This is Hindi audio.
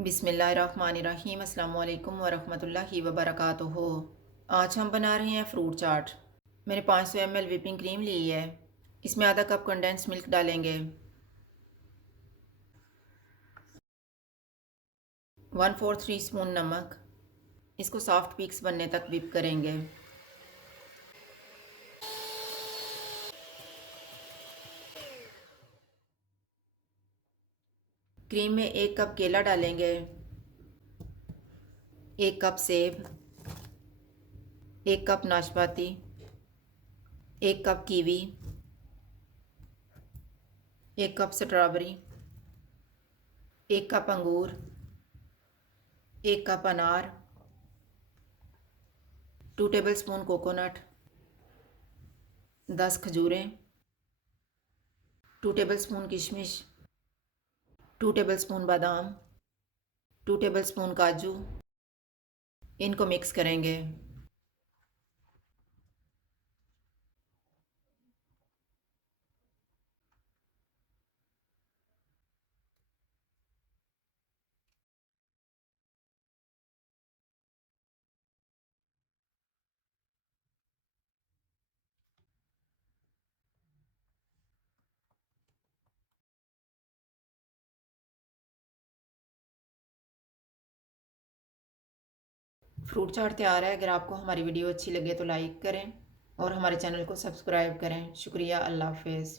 बिस्मिल्लाहिर्रहमानिर्रहीम अस्सलाम वालेकुम वरहमतुल्लाहि वबरकातुहू। आज हम बना रहे हैं फ्रूट चाट। मैंने 500 ml व्हिपिंग क्रीम ली है। इसमें आधा कप कंडेंस मिल्क डालेंगे। 1/4 टीस्पून नमक। इसको सॉफ्ट पीक्स बनने तक व्हिप करेंगे। क्रीम में 1 कप केला डालेंगे, 1 कप सेब, 1 कप नाशपाती, 1 cup kiwi, 1 cup strawberry, 1 cup अंगूर, 1 कप अनार, 2 टेबलस्पून कोकोनट, 10 खजूरें, 2 टेबलस्पून किशमिश, 2 टेबलस्पून बादाम, 2 टेबलस्पून काजू। इनको मिक्स करेंगे। फ्रूट चाट तैयार है। अगर आपको हमारी वीडियो अच्छी लगे तो लाइक करें और हमारे चैनल को सब्सक्राइब करें। शुक्रिया। अल्लाह हाफिज़।